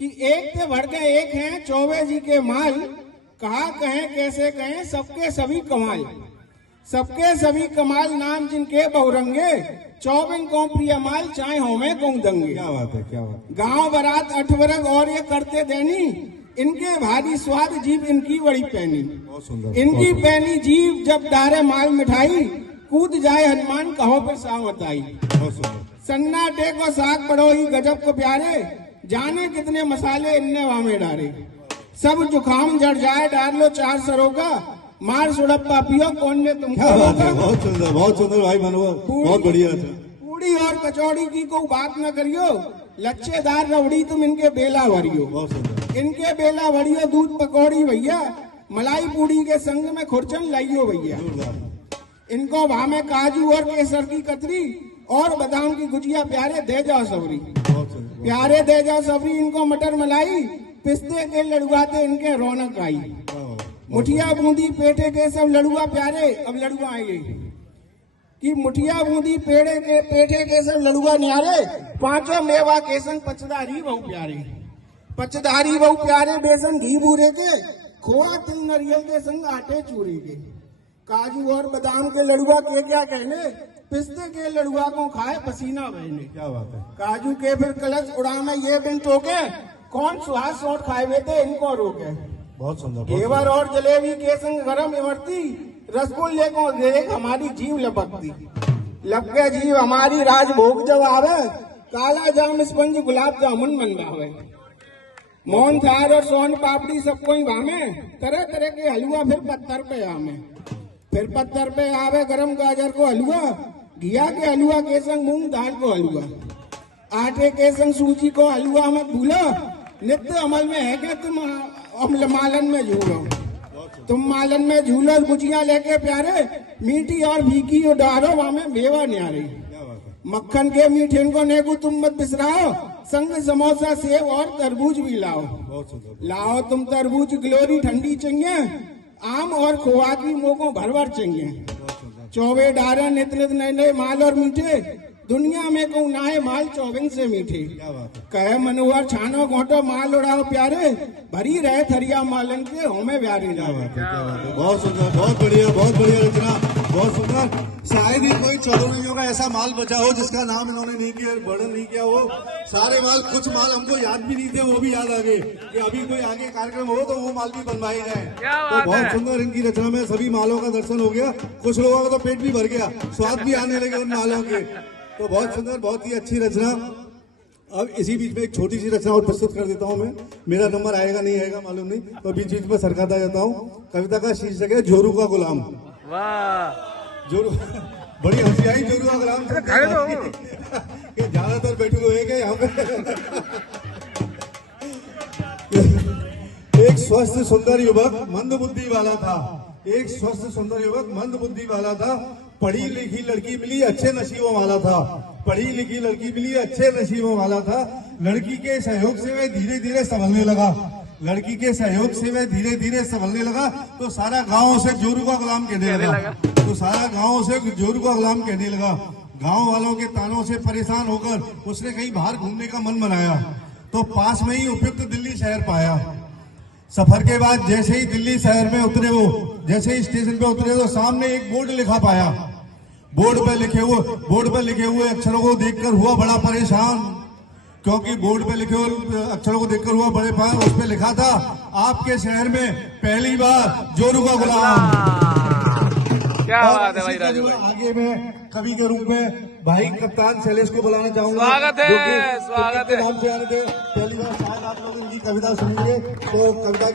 कि एक थे बढ़ के एक हैं चौबे जी के माल, कहा कहें कैसे कहें सबके सभी कमाल, सबके सभी कमाल नाम जिनके बहुरंगे, चौबिन को प्रिय माल चाहे हो में कौन दंगे। क्या बात है, क्या बात। गांव बारात 8 वर्ग और ये करते देनी, इनके भारी स्वाद जीव इनकी बड़ी पैनी, बहुत सुंदर। इनकी पैनी जीव जब डारे माल मिठाई, कूद जाए हनुमान कहो फिर सावत आई। बहुत सुंदर। सन्नाटे को साग पड़ोही गजब को प्यारे, जाने कितने मसाले इनने वामे डारे, सब जुखाम जड़ जाए डाल लो 4 सरों का, मार सुड़प्पा पियो कौन ने तुमको क्या बात है, रोका। बहुत सुंदर भाई मनोहर, बहुत बढ़िया था। पूड़ी और कचौड़ी की कोई बात न करियो, लच्छेदार रबड़ी तुम इनके बेला भरियो, बहुत सुंदर। इनके बेला भरियो दूध पकौड़ी भैया, मलाई पूड़ी के संग में खुरचन लाइयो भैया। इनको भामे काजू और केसर की कतरी और बादाम की गुजिया प्यारे दे जाओ सबरी, प्यारे दे जाओ सबरी। इनको मटर मलाई पिस्ते के लड़ुआते इनके रौनक आई, मुठिया बूंदी पेठे के सब लड़ुआ प्यारे। अब लड़ुआ आएंगे कि मुठिया बूंदी पेठे के सब लड़ुआ न्यारे, पांचों मेवा के संग पचदारी बहु प्यारे, पचदारी बहु प्यारे। बेसन घी बूरे के, खोआ तिल नरियल के संग आटे चूरे के, काजू और बादाम के लड़ुआ के क्या कहने, पिस्ते के लड़ुआ को खाए पसीना बहने। क्या बात है। काजू के फिर कलश उड़ामे ये बिन टोके, कौन सुहास सोट खाए हुए थे इनको रोके। बहुत सुंदर। घेवर और जलेबी के संग गरम इमरती, रसगुल्ले को देख हमारी जीव लपकती, लपके जीव हमारी राजभोग जब आवे, काला जाम स्पंज गुलाब जामुन मंगावे, मोहन थाल और सोन पापड़ी सबको ही भामे, तरह तरह के हलवा फिर पत्थर पे आमे, फिर पत्थर पे आवे गरम गाजर को हलवा, घिया के हलवा के संग मूंग दाल को हलवा, आटे के संग सूजी को हलवा मत भूलो, नित्य अमल में है कि तुम मालन में झूलो, तुम मालन में झूलो। गुजिया लेके प्यारे मीठी और फीकी डारो वहां में मेवा न्यारे, मक्खन के मीठे को नेगू तुम मत बिसराओ, संग समोसा सेब और तरबूज भी लाओ, लाओ तुम तरबूज ग्लोरी ठंडी चाहिए, आम और खोआ की मोको भर भर चाहिए। चौबे डारे नित नित नए नए माल और मीठे, दुनिया में को नाहे माल चौबिन से मीठे। कहे मनोहर छानो घोटो माल उड़ाओ प्यारे, भरी रहे थरिया मालन के होमे प्यारे। बहुत सुंदर, बहुत बढ़िया, बहुत बढ़िया रचना, बहुत सुंदर। शायद ही कोई चौधरीयों का ऐसा माल बचा हो जिसका नाम इन्होंने नहीं किया, वर्णन नहीं किया हो। सारे माल, कुछ माल हमको याद भी नहीं थे, वो भी याद आ गए कि अभी कोई आगे कार्यक्रम हो तो वो माल भी बनवाए जाए। तो बहुत सुंदर इनकी रचना में सभी मालों का दर्शन हो गया, कुछ लोगों का तो पेट भी भर गया, स्वाद भी आने लगे उन मालों के। तो बहुत सुंदर, बहुत ही अच्छी रचना। अब इसी बीच में एक छोटी सी रचना और प्रस्तुत कर देता हूं मैं, मेरा नंबर आएगा नहीं आएगा मालूम नहीं, तो बीच बीच में सरकाता जाता हूँ। कविता का शीर्षक है जोरू का गुलाम। वाह, जोरू, बड़ी हंसी आई जोरू का गुलाम। ज्यादातर बैठे हुए हैं यहाँ पे। एक स्वस्थ सुंदर युवक मंद बुद्धि वाला था, एक स्वस्थ सुंदर युवक मंद बुद्धि वाला था, पढ़ी लिखी लड़की मिली अच्छे नसीबों वाला था, पढ़ी लिखी लड़की मिली अच्छे नसीबों वाला था। लड़की के सहयोग से वह धीरे धीरे संभलने लगा, लड़की के सहयोग से वह धीरे धीरे संभलने लगा। तो सारा गांव उसे जोरू का गुलाम कहने लगा, तो सारा गांव उसे जोरू का गुलाम कहने लगा। गांव वालों के तानों से परेशान होकर उसने कहीं बाहर घूमने का मन बनाया, तो पास में ही उपयुक्त दिल्ली शहर पाया। सफर के बाद जैसे ही दिल्ली शहर में उतरे, वो जैसे ही स्टेशन पे उतरे तो सामने एक बोर्ड लिखा पाया। बोर्ड पे लिखे हुए अक्षरों को देखकर हुआ बड़ा परेशान, क्योंकि बोर्ड पे लिखे हुए अक्षरों को देखकर हुआ बड़े परेशान। उस पे लिखा था, आपके शहर में पहली बार जोरू का गुलाम। क्या बात है भाई राजू भाई। आगे मैं कवि के रूप में भाई कप्तान शैलेश को बुलाना चाहूंगा। स्वागत है, स्वागत है। नाम से आ रहे थे, पहली बार शायद आप लोग इनकी कविता सुनेंगे, तो कविता